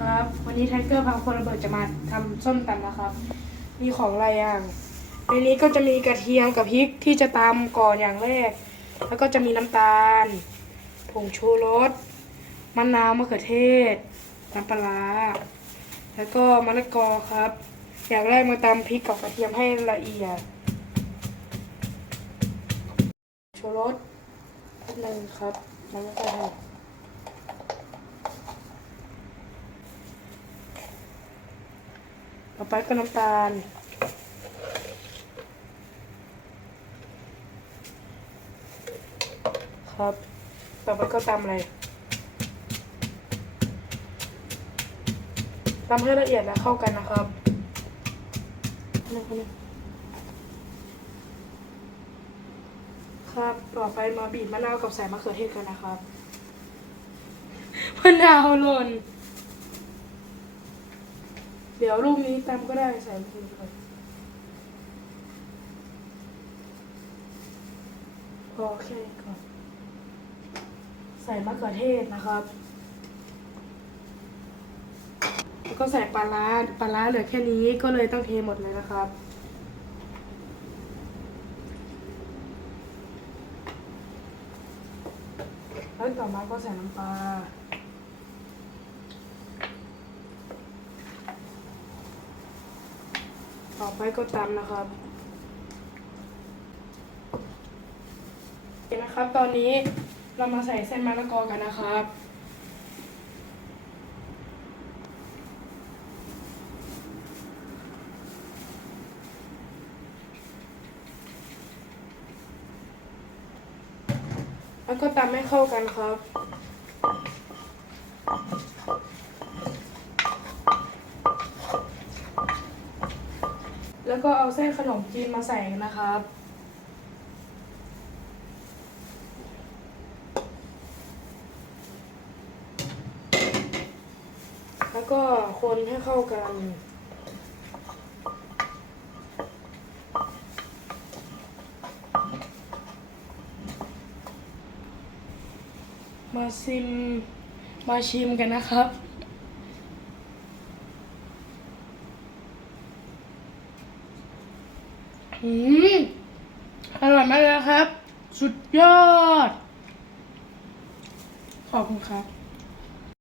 ครับ วันนี้ไทเกอร์พังคนระเบิดจะมาทำส้มตำนะครับ มีของอะไรอย่างในนี้ก็จะมีกระเทียมกับพริกที่จะตำก่อนอย่างแรก แล้วก็จะมีน้ำตาล ผงชูรส มะนาวมะเขือเทศ น้ำปลา แล้วก็มะละกอครับ อย่างแรกมาตำพริกกับกระเทียมให้ละเอียด ชูรสนิดนึงครับแล้วก็ใต่อไปก็น้ำตาล ครับ ต่อไปก็ตำอะไรตำให้ละเอียดและเข้ากันนะครับนี่นี่ครับ ต่อไปมาบีบมะนาวกับใส่มะเขือเทศกันนะครับ มะนาวหล่น เดี๋ยวลูกนี้ตำก็ได้ใส่ลงไปพอแค่นี้ก่อนใส่มะเขือเทศนะครับ แล้วก็ใส่ปลาร้าปลาร้าเหลือแค่นี้ก็เลยต้องเทหมดเลยนะครับแล้วต่อมาก็ใส่น้ำปลา ต่อไปก็ตำนะครับเห็นนะครับ ตอนนี้เรามาใส่เส้นมะละกอกันนะครับแล้วก็ตำให้เข้ากันครับ แล้วก็เอาเส้นขนมจีนมาใส่นะครับ แล้วก็คนให้เข้ากันมาซิม มาชิมกันนะครับ อืมอร่อยมากเลยครับ สุดยอด ขอบคุณครับ